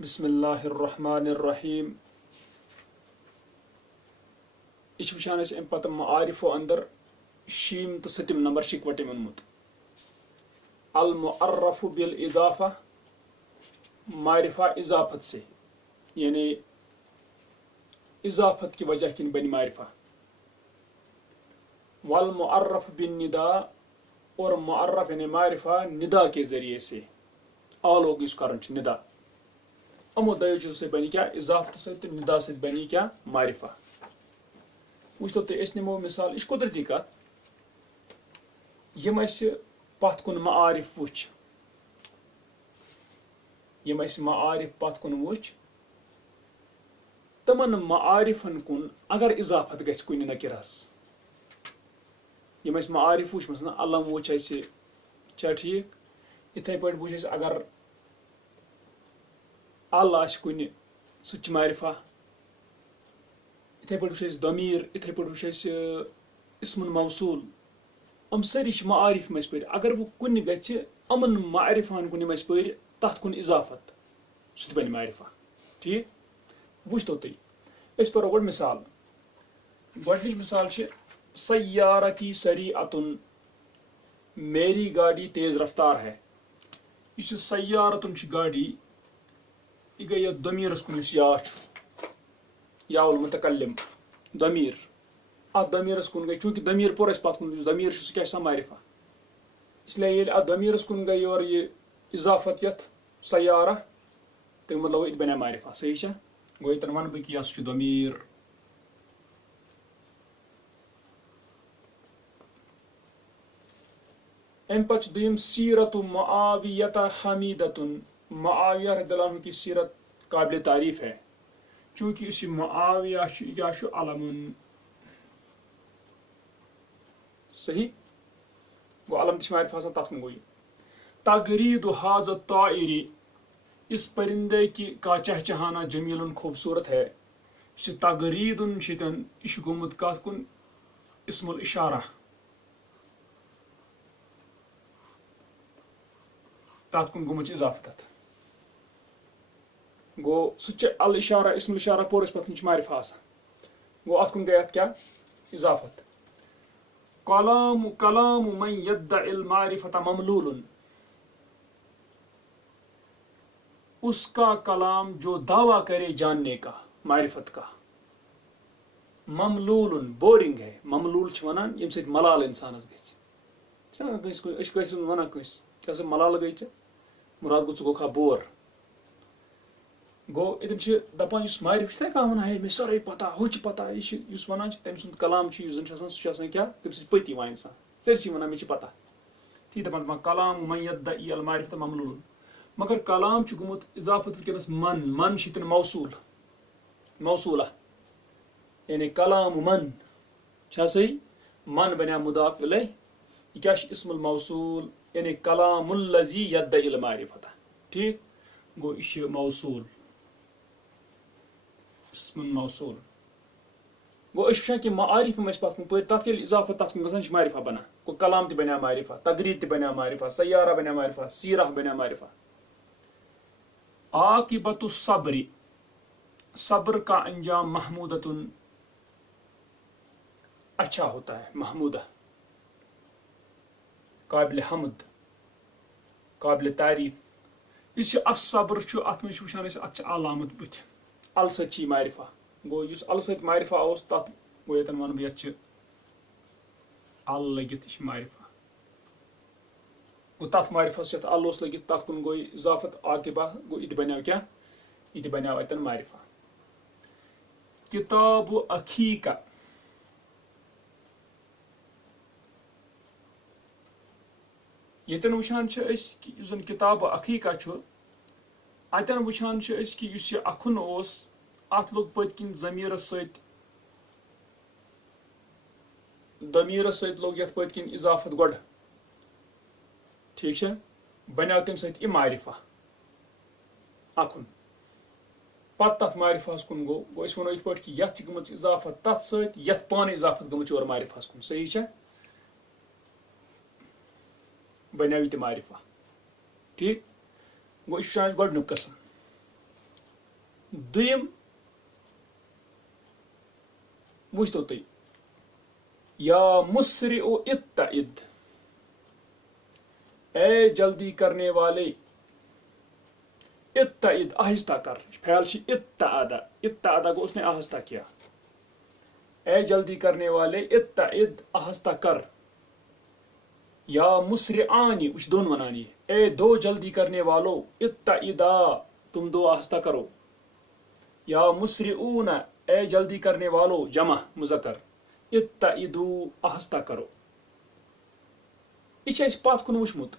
بسم اللہ الرحمن الرحیم یہ وچان ام پتہ معارفو اندر شیم تو ستم نمبر اکوٹے اونمت المعرف بالاضافہ معرفہ اضافت سے یعنی اضافت کی وجہ کن بن معرفہ والمعرف بالنداء اور معرف یعنی معرفہ ندا کے ذریعے سے آلوگ اس کارن ندا امو دو چیزوں سے بنی کیا اضافت سے ندا سے بنی کیا معرفہ وچھتو تو اس نمو مثال اس قدرتی کت یم اس پت کن معارف وچ یم اس معارف پت کن وچ تمن معارفن کن اگر اضافت گژھِ کُنہِ نکرس یم اس معارف وچ مثلا علم وچ اسہِ چھا ٹھیک اتھے پٲٹھۍ وچھ اسہِ اگر ال آسہِ کُنہِ سُہ تہِ چھُ معرفہ اتھے پٲٹھۍ وچھ اسہِ ضمیٖر اتھے پٲٹھۍ وچھ اسہِ اسم موصوٗل یِم سٲری چھِ معارف یِم اسہِ پٔرۍ اگر وۄنۍ کُنہِ گژھِ یِمن معرفن کُن یِم اسہِ پٔرۍ تتھ کُن اضافت سُہ تہِ بنہِ معرفہ ٹھیک وٕچھتو تُہۍ أسۍ پرو گۄڈٕ مثال گۄڈنِچ مثال چھِ سیارتی سریعتن میری گاڑی تیز رفتار ہے یُس یہِ سیارتن چھِ گاڑی یہ گئی یتھ ضمیٖرس کُن یُس یا چھُ یا المتکلم ضمیٖر اتھ ضمیٖرس کُن گئی چوٗنکہِ ضمیٖر پوٚر اسہِ پتھ کُن یُس ضمیٖر چھُ سُہ کیاہ چھُ آسان معرفہ اسلیے ییٚلہِ اتھ ضمیٖرس کُن گئی یورٕ یہِ اضافت یتھ سیارہ تمیُک مطلب گوٚو یہِ تہِ بنیٛو معرفہ صحیح چھا گوٚو ییٚتٮ۪ن ونہٕ بہٕ کہِ یہِ سا چھُ ضمیٖر امہِ پتہٕ چھُ دوٚیِم سیرت معاویۃ حمیدتن معاویہ رضی اللہ عنہ کی سیرت قابل تعریف ہے چونکہ یُس یہِ معاویہ چھُ یہِ کیاہ چھُ علمُن صحیح گوٚو علم تہِ چھُ معرفہ آسان تتھ کُن گوٚو یہِ تغریٖد حاظ الطائر اس پرندے کی کا چہچہانا جمیل خوبصورت ہے یُس یہِ تغریٖدُن چھُ ییٚتٮ۪ن یہِ چھُ گوٚمُت کتھ کُن اسم الاشارہ تتھ کُن گوٚمُت چھُ اضافت تتھ گوٚو سُہ چھُ الاشارہ اسم الاشارہ پوٚر اسہِ پتہٕ کُن چھُ معرفہ آسان گوٚو اتھ کُن گٔے اتھ کیاہ اضافت کلام من یدعی المعرفۃ مملول اس کا کلام جو دعویٰ کرے جاننے کا معرفت کا مملول بورنگ ہے مملول چھِ ونان ییٚمہِ سۭتۍ ملال انسانس گژھِ أسۍ کٲشِر ونان کٲنٛسہِ کیاہ سا ملال گٔے ژےٚ مراد گوٚو ژٕ گوٚکھا بور گوٚو اتٮ۪ن چھِ دپان یُس معرف چھُ نہ کانٛہہ ونان ہے مےٚ سٲرٕے پتہ ہُہ چھِ پتہ یہِ چھُ یُس ونان چھُ تٔمۍ سُنٛد کلام چھُ یُس زن چھُ آسان سُہ چھُ آسان کیاہ تٔمۍ سۭتۍ پٔتی یِوان انسان سٲرسٕے ونان مےٚ چھِ پتہ تی دپان کلام من یدعی المعرفۃ مملول مگر کلام چھُ گوٚمُت اضافت ونکیٚنس من چھِ ییٚتٮ۪ن موصوٗلہ یعنی کلام من چھا صحیح من بنیٛو مضاف الیہ یہ کیاہ چھُ اسم الموصوٗل یعنی کلام الذی یدعی المعرفۃ ٹھیک گوٚو یہِ چھُ موصوٗل اسم موصوٗل گوٚو أسۍ وٕچھان کہِ معارف یِم أسۍ پتھ کُن پٔرۍ تتھ ییٚلہِ اضافت تتھ کُن گژھان چھُ معرفہ بنان گوٚو کلام تہِ بنیٛو معرفہ تغریٖد تہِ بنیٛو معرفہ سیارہ بنیٛو معرفہ سیرہ بنیٛو معرفہ عاقبۃ الصبر صبر کا انجام محمودۃ اچھا ہوتا ہے محمودہ قابل حمد قابل تعریف یُس یہِ الصبر چھُ اتھ منٛز چھِ وٕچھان أسۍ اتھ چھِ علامت بٕتھِ ال سۭتۍ چھِ یہِ معرفہ گوٚو یُس ال سۭتۍ معرفہ اوس تتھ گوٚو ییٚتٮ۪ن ونہٕ بہٕ یتھ چھِ ال لٔگِتھ یہِ چھِ معرفہ گوٚو تتھ معرفس یتھ ال اوس لٔگِتھ تتھ کُن گوٚو یہِ اضافت عاقبہ گوٚو یہِ تہِ بنیٛو کیاہ یہِ تہِ بنیٛو اتٮ۪ن معرفہ کتاب اخیک ییٚتٮ۪ن وٕچھان چھِ أسۍ کہِ یُس زن کتاب اخیکہ چھُ اتٮ۪ن وٕچھان چھِ أسۍ کہِ یُس یہِ اکھُن اوس اتھ لوٚگ پٔتۍ کِنۍ ضمیٖرس سۭتۍ لوٚگ یتھ پٔتۍ کِنۍ اضافت گۄڈٕ ٹھیک چھا بنیٛو تمہِ سۭتۍ یہِ معرفہ اکھُن پتہٕ تتھ معرفہس کُن گوٚو أسۍ ونو یِتھ پٲٹھۍ کہِ یتھ چھِ گٔمٕژ اضافت تتھ سۭتۍ یتھ پانہٕ اضافت گٔمٕژ یورٕ معرفہس کُن صحیح چھا بنیٛو یہِ تہِ معرفہ ٹھیک گوٚو یہِ چھُ اَسہِ گۄڈنیُک قسم دویم وچھتو تُہۍ یا مسرع اتعد، اے جلدی کرنے والے، اتعد آہستہ کر، فعل چھ اتعد، اتعد گو اس نے آہستہ کیا، اے جلدی کرنے والے اتعد آہستہ کر، یا مسرعانی وچ دون ونان یہ، اے دو جلدی کرنے والو، اتعدا تم دو آہستہ کرو، یا مسرعون اے جلدی کرنے والو جمع مذکر، اتعدو آہستہ کرو. یہ اس پتھ کن وچھمت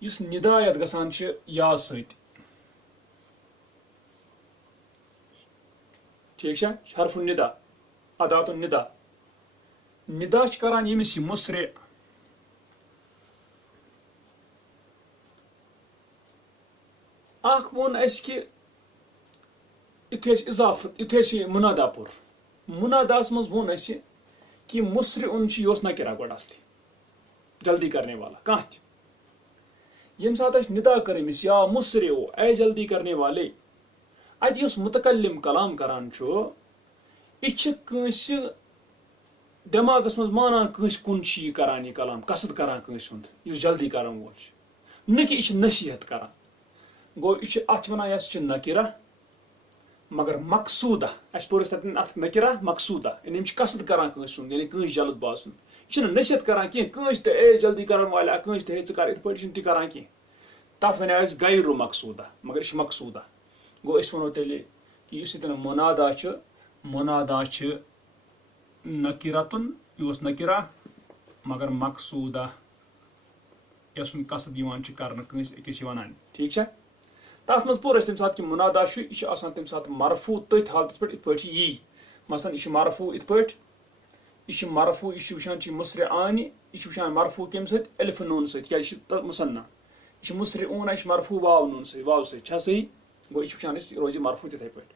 یس ندایت گژھان چھ یا سۭتۍ، ٹھیک چھا، حرف الندا، ادات الندا، ندا چھ کران ییٚمِس یہِ مسرع، اکھ ووٚن اَسہِ کہِ یُتھُے اَسہِ اضافت، یُتھُے اَسہِ مُنادا پوٚر، مُناداہس منٛز ووٚن اَسہِ کہ مسرعن چھِ، یہِ اوس نکرا گۄڈٕ اصلی، جلدی کرنے والا کانٛہہ تہِ. ییٚمہِ ساتہٕ اَسہِ ندا کٔر أمِس یا مسرع اے جلدی کرنے والے، اتہِ یُس متکلم کلام کران چھُ، یہِ چھِ کٲنٛسہِ دٮ۪ماغس منٛز مانان کٲنٛسہِ کُن چھِ یہِ کران، یہِ کلام قصد کران کٲنٛسہِ ہُنٛد یُس جلدی کرن وول چھُ، نہ کہِ یہِ چھِ نصیحت کران. گوٚو یہِ چھِ اتھ ونان، یۄس چھِ نکرا مگر مقصوٗدہ، اَسہِ پوٚر أسۍ تتٮ۪ن اتھ نکرا مقصوٗدہ، یعنی یِم چھِ قصد کران کٲنٛسہِ ہُنٛد، یعنی کٲنٛسہِ جلد باز سُنٛد، یہِ چھِنہٕ نصیحت کران کینٛہہ کٲنٛسہِ تہِ، اے جلدی کرن والا کٲنٛسہِ تہِ ہے ژٕ کر یِتھ پٲٹھۍ، یہِ چھُنہٕ تہِ کران کینٛہہ. تتھ ونیٛاو اَسہِ غیرُ مقصوٗدہ، مگر یہِ چھِ مقصوٗدہ. گوٚو أسۍ ونو تیٚلہِ کہِ یُس ییٚتٮ۪ن مُنادا چھُ، مُنادا چھِ نکرتن، یہِ اوس نکرا مگر مقصوٗدہ، یۄس نہٕ قصد یِوان چھِ کرنہٕ کٲنٛسہِ أکِس ونان، ٹھیک چھا. تتھ منٛز پوٚر اَسہِ تمہِ ساتہٕ کہِ مُنادا چھُ، یہِ چھُ آسان تمہِ ساتہٕ مرفوع تٔتھۍ حالتس پٮ۪ٹھ یِتھ پٲٹھۍ چھِ یی، مثلاً یہِ چھُ مرفوع یِتھ پٲٹھۍ، یہِ چھُ مرفوع، یہِ چھُ وٕچھان چھِ مسرعانہِ، یہِ چھُ وٕچھان مرفوع کمہِ سۭتۍ، الف نوٗن سۭتۍ، کیٛازِ یہِ چھُ مُثنا، یہِ چھُ مسرعون، یہِ چھُ مرفوع واو نوٗن سۭتۍ، واو سۭتۍ، چھا صحیح. گوٚو یہِ چھُ وٕچھان أسۍ، یہِ روزِ مرفوع تِتھٕے پٲٹھۍ.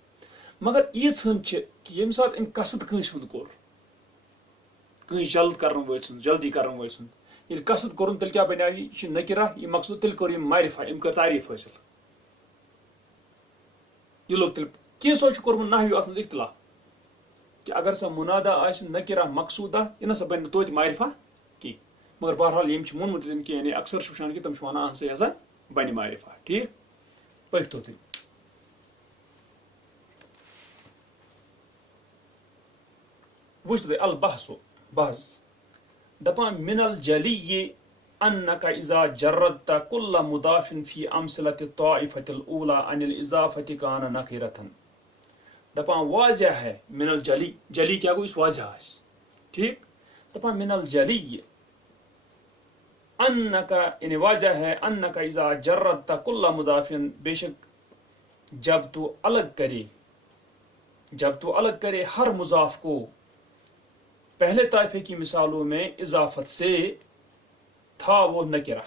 مگر ییٖژ ہن چھِ کہِ ییٚمہِ ساتہٕ أمۍ قصد کٲنٛسہِ ہُنٛد کوٚر، کٲنٛسہِ جلد کرن وٲلۍ سُنٛد، جلدی کرن وٲلۍ سُنٛد، ییٚلہِ قصد کوٚرُن تیٚلہِ کیٛاہ بنیٛاو یہِ چھِ نکرا، یہِ مقصوٗد، تیٚلہِ کوٚر أمۍ معرفہ، أمۍ کٔر تعریٖف حٲصِل. یہِ لوٚگ تیٚلہِ کینٛژھو چھُ کوٚرمُت نحوی اتھ منٛز اختلاف کہ اگر سا مُنادا آسہِ نکرا مقصوٗدہ، یہِ نسا بنہِ نہٕ توتہِ معرفہ کینٛہہ، مگر بہرحال ییٚمۍ چھِ ووٚنمُت کہِ یعنی اکثر چھِ وٕچھان کہِ تِم چھِ ونان اہن سا یہِ ہسا بنہِ معرفہ. ٹھیک، پٔکۍتو تُہۍ. وٕچھتو تُہۍ البحث، بحث دپان من الجلی انك اذا جردت كل مضاف في امثلة الطائفة الاولى عن الاضافة كان نكرة. دپان واضح ہے من الجلی، جلی کیا گو، اس واضح آس، ٹھیک. دپان من الجلی انك، یعنی واضح ہے، انك اذا جردت كل مضاف، بے شک جب تو الگ کرے، جب تو الگ کرے ہر مضاف کو پہلے طائفے کی مثالوں میں اضافت سے، تھا وہ نکرہ.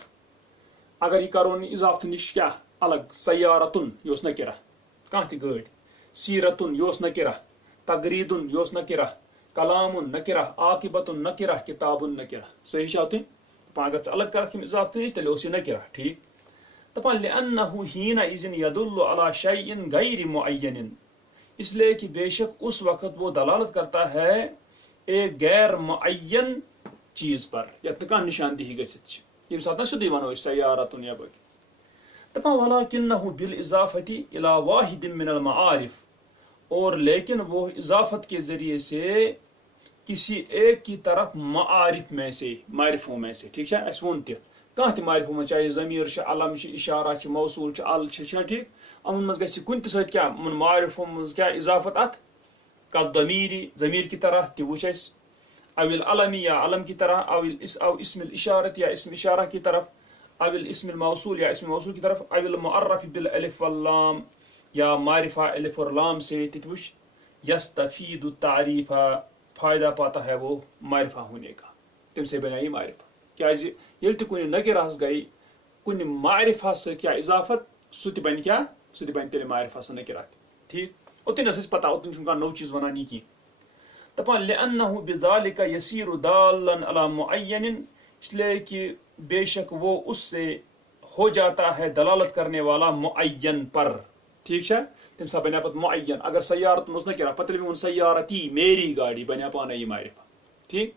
اگر یہ کرون اضافت نش کیا الگ، سیارتن یہ اوس نکرہ، کانٛہہ تہِ گٲڑۍ، سیرتن یہ اوس نکرہ، تغریدن یہ اوس نکرہ، کلامن نکرہ، عاقبتن نکرہ، کتابن نکرہ. صحیح چھا تُہۍ دپان اگر ژٕ الگ کرکھ یِم اضافت نش تیٚلہِ اوس یہِ نکرہ. ٹھیک. دپان لأنه حينئذ يدل على شيء غير معين، اس لیے کہ بے شک اس وقت وہ دلالت کرتا ہے ایک غیر معین چیز پر، یتھ نہٕ کانٛہہ نشاندہی گژھِتھ چھِ، ییٚمہِ ساتہٕ نہ سیوٚدُے ونو أسۍ سیارتن یا باقی. دپان ولكنه بالاضافة الى واحد من المعارف، اور لیکن وہ اضافت کے ذریعے سے کسی ایک کی طرف معارف میں سے، معرفوں میں سے، ٹھیک ہے. اَسہِ ووٚن تہِ کانٛہہ تہِ معرفوں منٛز، چاہے ضمیٖر چھِ، علم چھِ، اشارہ چھِ، موصوٗل چھِ، ال چھِ، چھا ٹھیک. یِمن منٛز گژھِ کُنہِ تہِ سۭتۍ کیٛاہ، یِمن معارفو منٛز کیٛاہ اضافت اتھ، ضمیٖر کی طرح تہِ وٕچھ اَسہِ، او العلمی یا علم کی طرح، او اسم الاشارت یا اسم اشارہ کی طرف، او الاسم الموصول یا اسم موصول کی طرف، او المعرف بالالف واللام یا معرفہ الف اور لام سے تہِ وٕچھ. یستفید التعریف، فائدہ پاتا ہے وہ معرفہ ہونے کا، تم سے بنا یہ معرفہ. کیٛازِ ییٚلہِ تہِ کُنہِ نکرہس گٔے کُنہِ معرفہ سۭتۍ کیٛاہ اضافت، سُہ تہِ بنہِ کیٛاہ، سُہ تہِ بنہِ تیٚلہِ معرفہ سۭتۍ نکرہ تہِ. ٹھیک. اوٚتن ٲس اَسہِ پتہ، اوٚتن چھُنہٕ کانٛہہ نوٚو چیٖز ونان یہِ کینٛہہ. دپان لأنه بذلك يصير دالا على معين، اس لیے کہ بے شک وہ اس سے ہو جاتا ہے دلالت کرنے والا معین پر. ٹھیک چھا تمہِ ساتہٕ بنیٛا پتہٕ معین اگر سیارتن اوس نکرہ پتہٕ ییٚلہِ ووٚن سیارتی میری گاڑی بنیٛا پانے یہِ معرفہ ٹھیک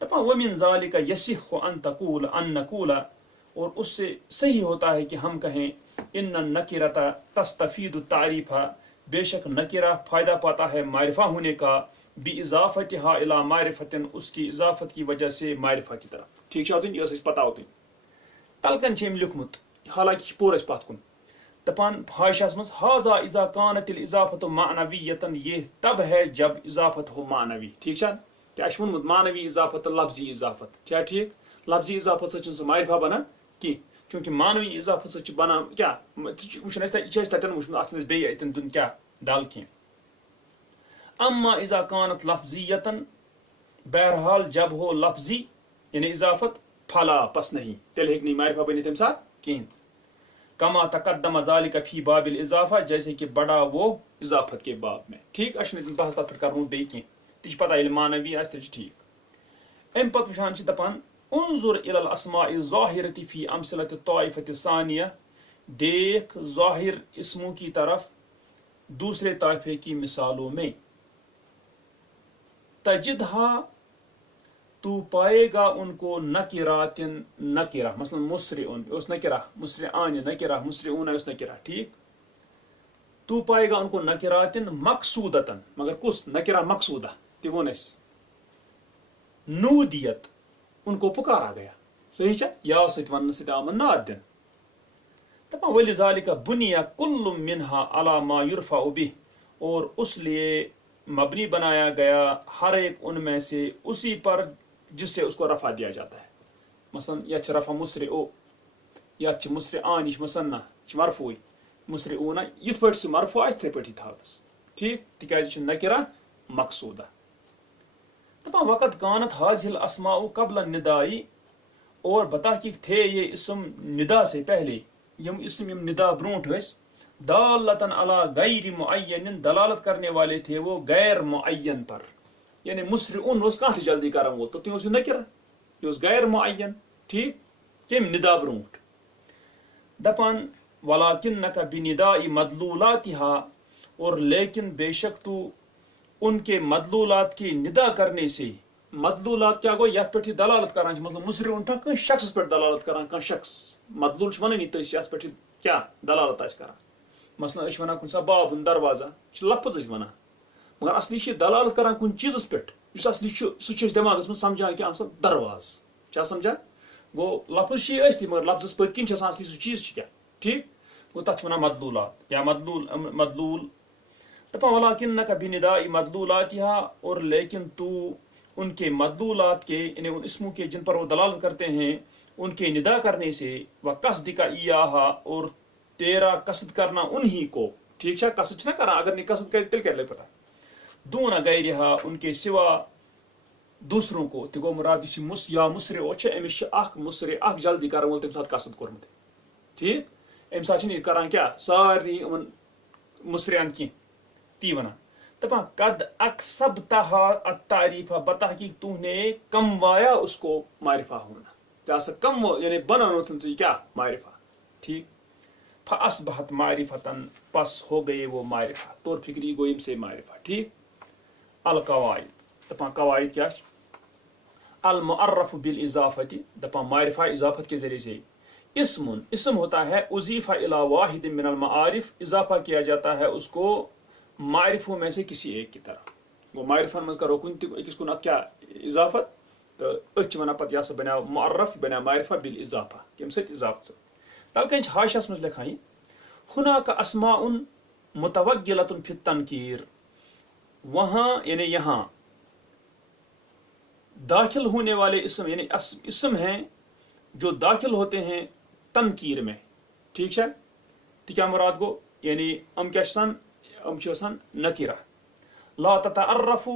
دپان ومن ذالک یصح ان نقول اور اس سے صحیح ہوتا ہے کہ ہم کہیں ان النکرۃ تستفید التعریف بے شک نکرہ فائدہ پاتا ہے معرفہ ہونے کا باضافتها الى معرفت اس کی اضافت کی وجہ سے معرفہ کی طرف ٹھیک چھا یہ ٲس اَسہِ پتہ ہوتن تلکن چھِ أمۍ لیوٚکھمُت حالانکہ چھِ پوٚر اَسہِ پتھ کُن دپان حاشیَس منٛز حاذا اذا كانت الاضافت معنویۃ یہ تب ہے جب اضافت ہو معنوی ٹھیک چھا کہ اَسہِ ووٚنمُت معنوی اضافت تہٕ لفظی اضافت چھا ٹھیک لفظی اضافت سۭتۍ چھُنہٕ سُہ معرفہ بنان کینٛہہ چوٗنٛکہِ معنوی اضافت سۭتۍ چھُ بنان کیٛاہ وٕچھُن اَسہِ یہِ چھُ اَسہِ تتٮ۪ن وٕچھمُت اتھ چھُنہٕ اَسہِ بیٚیہِ اتٮ۪ن دیُن کیٛاہ دل کینٛہہ اما اذا كانت لفظیۃ بہرحال جب ہو لفظی یعنی اضافت پھلا پس نہیں تیٚلہِ ہیٚکہِ نہٕ معرفہ بٔنِتھ تمہِ ساتہٕ کِہیٖنۍ کما تقدم ذلك فی باب الاضافہ جیسے کہ بڑا وہ اضافت کے باب میں ٹھیک اَسہِ چھُنہٕ بحث تتھ پٮ۪ٹھ کرنومُت بیٚیہِ کینٛہہ تہِ چھِ پتہ ییٚلہِ معنوی آسہِ تیٚلہِ چھُ ٹھیک امہِ پتہٕ وٕچھان چھِ دپان انظر الى الاسماء الظاہرة فی امثلة الطائفة الثانیہ دیکھ ظاہر اسموں کی طرف دوسرے طائفے کی مثالوں میں تجدها تو پائے گا ان کو نکرات نکرہ مثلا مسرعن اس نکرہ مسرعان نکرہ مسرعون اس نکرہ ٹھیک تو پائے گا ان کو نکرات مقصودتن مگر کس نکرہ مقصودہ تہِ ووٚن اَسہِ نودیت ان کو پکارا گیا صحیح چھا یا سۭتۍ وننہٕ سۭتۍ آمن ناد دِنہٕ دپان ولذالک بنی کل منہا علی ما یرفع بہ اور اس لیے مبنی بنایا گیا ہر ایک ان میں سے اسی پر جس سے اس کو رفع دیا جاتا ہے مثلا یتھ چھِ رفع مسرعو یتھ چھِ مسرعان یہِ چھِ مثنیٰ یہِ چھِ مرفوٗعٕے مسرعون یِتھ پٲٹھۍ سُہ مرفوٗع آسہِ تِتھٕے پٲٹھی تھاونس ٹھیک تِکیازِ یہِ چھِ نکرہ مقصودہ دپان وقت کانت حاذِہ الاسماء قبل النداء اور بتحقیق تھے یہ اسم ندا سے پہلے یم اسم یم ندا برونٹھ ٲسۍ دالتن علی غیر معین دلالت کرنے والے تھے وہ غیر معین پر یعنی مسرعن اوس کانٛہہ تہِ جلدی کرن وول تہٕ تہِ اوس یہِ نکرہ یہِ اوس غیر معین ٹھیک کمہِ ندا برونٹھ دپان ولکنک بنداء مدلولاتها اور لیکن بے شک تو ان کے مدلولات کی ندا کرنے سے مدلولات کیا گو یتھ پٮ۪ٹھ یہِ دلالت کران چھِ مطلب مسرعن چھا کٲنٛسہِ شخصس پٮ۪ٹھ دلالت کران کانٛہہ شخص مدلول چھُ ونٲنی تٔسۍ یتھ پٮ۪ٹھ کیٛاہ دلالت آسہِ کران مثلاً أسۍ چھِ ونان کُنہِ ساتہٕ بابُن دروازہ یہِ چھِ لفظ أسۍ ونان مگر اصلی چھِ دلالت کران کُنہِ چیٖزس پٮ۪ٹھ یُس اصلی چھُ سُہ چھِ أسۍ دٮ۪ماغس منٛز سمجھان کہِ آسان دروازٕ چھا سمجھان گوٚو لفظ چھِ یہِ ٲسۍ تھی مگر لفظس پٔتۍ کِنۍ چھِ آسان اصلی سُہ چیٖز چھُ کیٛاہ ٹھیک گوٚو تتھ چھِ ونان مدلولات یا مدلول دپان ولکنک بنداء مدلولاتها اور لیکن تو ان کے مدلولات کے یعنی ان اسموں کے جن پر وہ دلالت کرتے ہیں ان کے ندا کرنے سے وقصدک ایہا اور تیرا قصد کرنا انہی کو ٹھیک چھا قصد چھنا کران اگر نہیں قصد کرے تیٚلہِ کیٛاہ لگہِ پتہ دون غیرہا ان کے سوا دوسروں کو تہِ گوٚو مراد یُس یہِ یا مسرع چھِ أمِس چھِ اکھ مسرع اکھ جلدی کرن وول تمہِ ساتہٕ قصد کوٚرمُت ٹھیک امہِ ساتہٕ چھِنہٕ یہِ کران کیٛاہ سارنٕے یِمن مسرعن کینٛہہ تی ونان دپان قد اکسبتها التعریف بتحقیق تو نے کموایا اس کو معرفہ ہونا جیسا کم یعنی بناوتن ژٕ کیا معرفہ ٹھیک فاصبحت معرفتن پس ہو گئے وہ معرفہ طور فکری گو سے معرفہ ٹھیک القواعد دپان قواعد کیا المعرف بالاضافت دپان معرفہ اضافت کے ذریعے سے اسم ہوتا ہے اضیف الی واحد من المعارف اضافہ کیا جاتا ہے اس کو معرفوں میں سے کسی ایک کی طرف گو معرفن مز کرو کن تکس کن ات کیا اضافت تو اچ ونان پتہ یہ بنا معرف بنا معرفہ بالاضافہ کم سۭتۍ اضافت سۭتۍ تلکن حاشیس مز لکھان ہناک اسماء متوغلۃ فی التنکیر وہاں یعنی یہاں داخل ہونے والے اسم یعنی اسم ہیں جو داخل ہوتے ہیں تنکیر میں ٹھیک ہے تو کیا مراد گو یعنی ام کیا آسان نکرہ لا تتعرف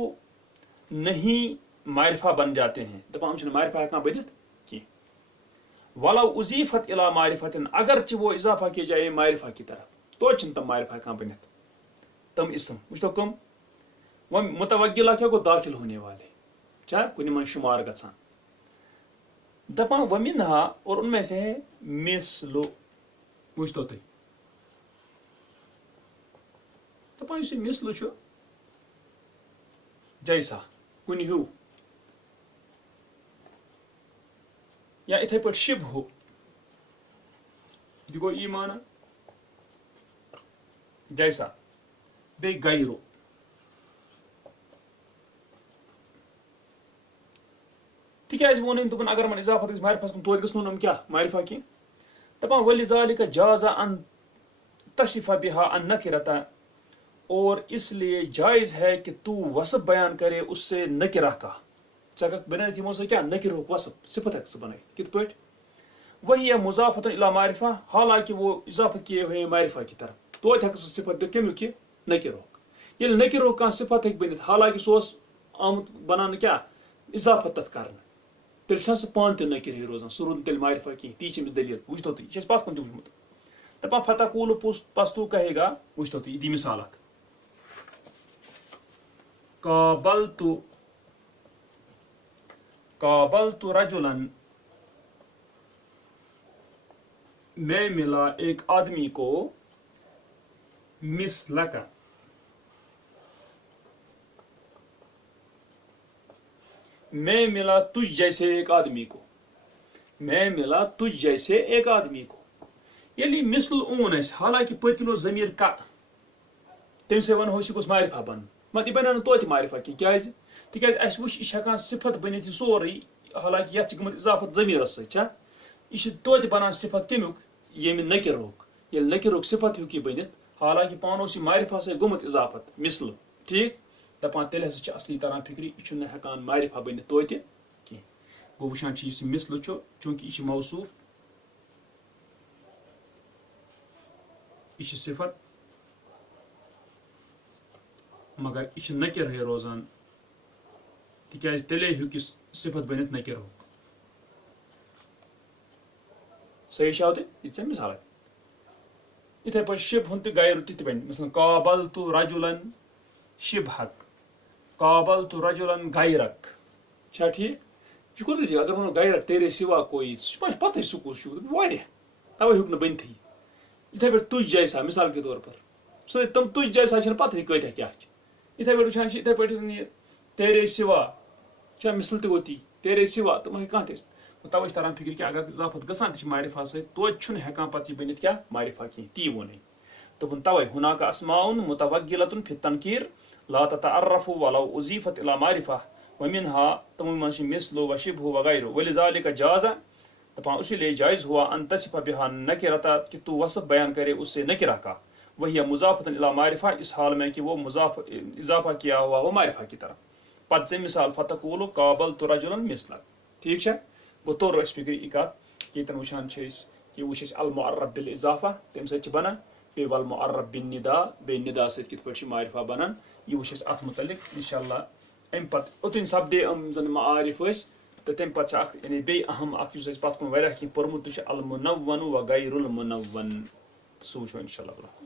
نہیں معرفہ بن جاتے ہیں دپان ہم چھنہٕ معرفہ ہیکان بنتھ کینٛہہ ولو اضیفت الی معرفت اگرچہ وہ اضافہ کیے جائے معرفہ کی طرف تو چھنہٕ تم معرفہ ہیکان بنتھ تم اسم وچھتو کم وہ متوغلہ کیا گو داخل ہونے والے کیا کُنہِ منٛز شمار گژھان دپان ومنہا اور ان میں سے ہے مثلو وچھتو تُہۍ دپان یُس یہِ مِثلہٕ چھُ جیسا کُنہِ ہیوٗ یا اِتھے پٲٹھۍ شِبہُ یہِ گوٚو یی مانا جیسا بیٚیہِ غیرو تِکیازِ ووٚن أمۍ دوٚپُن اگر یِمن اِضافت گژھِ معرفس کُن توتہِ گژھنو نہٕ یِم کیٛاہ معرفہ کینٛہہ دپان ولذالِکَ جازا ان تصف بہا ان نکرتا اور اس لیے جائز ہے کہ تو وصف بیان کرے اس سے نکرہ کا ژٕ ہیٚککھ بنٲیِتھ یِمو سۭتۍ کیٛاہ نکرہُک وصف صفت ہیٚککھ ژٕ بنٲیِتھ کِتھ پٲٹھۍ وہی ہے مضافت الی معرفہ حالانکہ وہ اضافت کیے ہوئے معرفہ کی طرف توتہِ ہیٚککھ ژٕ صفت دِتھ کمیُک یہِ نکرہُک ییٚلہِ نکرہُک کانٛہہ صفت ہیٚکہِ بٔنِتھ حالانکہ سُہ اوس آمُت بناونہٕ کیٛاہ اضافت تتھ کرنہٕ تیٚلہِ چھُنہ سُہ پانہٕ تہِ نکرہٕے روزان سُہ روٗد نہٕ تیٚلہِ معرفہ کینٛہہ تی چھِ أمِس دٔلیٖل وٕچھتو تُہۍ یہِ چھِ اَسہِ پتھ کُن تہِ وٕچھمُت دپان فتقول پس تو کہے گا وٕچھتو تُہۍ یہِ دی مثال اتھ قابلت رجلا میں ملا ایک آدمی کو مثلک میں ملا تجھ جیسے ایک آدمی کو میں ملا تجھ جیسے ایک آدمی کو ییٚلہِ یہِ مثل اون اَسہِ حالانکہ پٔتکِن اوس ضمیٖر کا تمہِ سۭتۍ ونہو أسۍ یہِ گوٚژھ معرفہ بنُن مگر یہِ بنیو نہٕ توتہِ معرفہ کینٛہہ کیازِ تِکیازِ اَسہِ وٕچھ یہِ چھِ ہٮ۪کان صفت بٔنِتھ یہِ سورُے حالانکہ یتھ چھِ گٔمٕژ اضافت ضمیٖرس سۭتۍ چھا یہِ چھِ توتہِ بنان صفت کمیُک ییٚمہِ نکرہُک ییٚلہِ نکرہُک صفت ہیوٚک یہِ بٔنِتھ حالانکہ پانہٕ اوس یہِ معرفہ سۭتۍ گوٚمُت اضافت مثلہٕ ٹھیٖک دپان تیٚلہِ ہسا چھِ اصلی تران فکرِ یہِ چھُنہٕ ہٮ۪کان معرفہ بٔنِتھ توتہِ کینٛہہ گوٚو وٕچھان چھِ یُس یہِ مثلہٕ چھُ چوٗنکہِ یہِ چھِ موصوٗف یہِ چھِ صفت مگر یہِ چھِ نکرہٕے روزان تِکیازِ تیٚلے ہیوٚک یہِ صفت بٔنِتھ نکرہُک صحیح چھا تۄہہِ یہِ ژےٚ مثالے یِتھے پٲٹھۍ شِبہُن تہِ غیرُ تہِ بنہِ مثلاً قابلت رجلا شبہک قابلت رجلا غیرک چھا ٹھیٖک یہِ کوٚت ٹھیٖک اگر ونو غیرک تیرے سوا کوئی سُہ چھُ پتہٕ سُہ کُس چھُ واریاہ توے ہیوٚک نہٕ بٔنتھٕے یِتھے پٲٹھۍ تُج جیسا مثال کے طور پر سُہ تِم تُج جیسا چھِنہٕ پتہٕے کۭتیاہ کیٛاہ چھِ یِتھے پٲٹھۍ وٕچھان چھِ یِتھے پٲٹھۍ یہِ تیرے سوا چھا مثل تہِ گوٚو تی تیرے سوا تِم ہیٚکہِ کانٛہہ تہِ ٲسِتھ توے چھِ تران فکر کہِ اگر اضافت گژھان تہِ چھِ معرفہ سۭتۍ توتہِ چھُنہٕ ہٮ۪کان پتہٕ یہِ بٔنِتھ کیٛاہ معرفہ کینٛہہ تی ووٚن أمۍ دوٚپُن توے ہُناک اسماء متوغلۃ فی التنکیر لا تتعرف ولو اضیفت الی معرفہ ومنها تمو منٛز چھِ مثل و شبہ وغیرہ ولذالک جاز دپان اسی لیے جائز ہوا ان تصف بہا نکرتا کہ تو وصف بیان کرے اس سے نکرہ کا وہی مضافۃ الی معرفہ اس حال میں کہ وہ اضافہ کیا ہوا ہو معرفہ کی طرف پتہٕ ژےٚ مثال فتقول قابلت رجلا مثلک ٹھیٖک چھا گوٚو توٚر اَسہِ فکر یہِ کتھ ییٚتٮ۪ن وٕچھان چھِ أسۍ یہِ وٕچھ اَسہِ المعرب بالاضافہ تمہِ سۭتۍ چھِ بنان بیٚیہِ والمعرب بالندا بیٚیہِ ندا سۭتۍ کِتھ پٲٹھۍ چھِ معرفہ بنان یہِ وٕچھ اَسہِ اتھ متعلق انشاء اللہ امہِ پتہٕ اوٚتُن سپدے یِم زن معارف ٲسۍ تہٕ تمہِ پتہٕ چھِ اکھ یعنی بیٚیہِ اہم اکھ یُس اَسہِ پتھ کُن واریاہ کینٛہہ پوٚرمُت تہِ چھُ المنون و غیر المنون سُہ وٕچھو انشاء اللہ